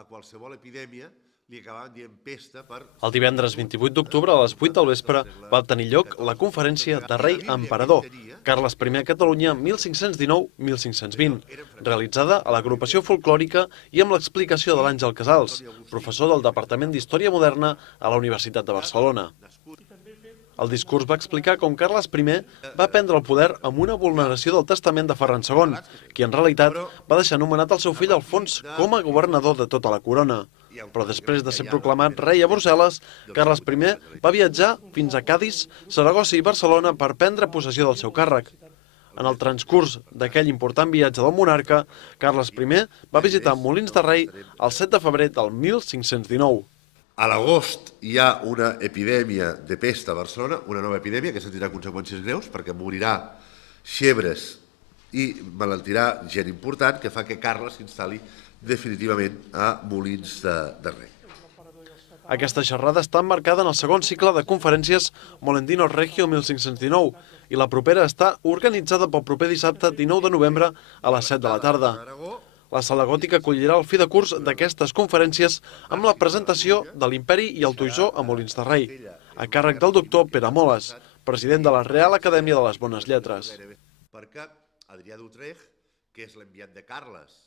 a qualsevol epidèmia li acabaven dient pesta per... El divendres 28 d'octubre a les 8 del vespre va tenir lloc la conferència de rei emperador Carles I a Catalunya 1519-1520, realitzada a l'agrupació folclòrica i amb l'explicació de l'Àngel Casals, professor del Departament d'Història Moderna a la Universitat de Barcelona. El discurs va explicar com Carles I va prendre el poder amb una vulneració del testament de Ferran II, qui en realitat va deixar nomenat el seu fill Alfons com a governador de tota la corona. Però després de ser proclamat rei a Brussel·les, Carles I va viatjar fins a Cadis, Saragossa i Barcelona per prendre possessió del seu càrrec. En el transcurs d'aquell important viatge del monarca, Carles I va visitar Molins de Rei el 7 de febrer del 1519. A l'agost hi ha una epidèmia de pesta a Barcelona, una nova epidèmia que tindrà conseqüències greus perquè morirà xebres i malaltirà gent important, que fa que Carles s'instal·li definitivament a Molins de Rei. Aquesta xerrada està emmarcada en el segon cicle de conferències Molendino Regio 1519 i la propera està organitzada pel proper dissabte 19 de novembre a les 7 de la tarda. La Sala Gòtica acollirà el fi de curs d'aquestes conferències amb la presentació de l'Imperi i el Toisó a Molins de Rei, a càrrec del doctor Pere Moles, president de la Real Acadèmia de les Bones Lletres. Perquè Adrià d'Utrecht, que és l'enviat de Carles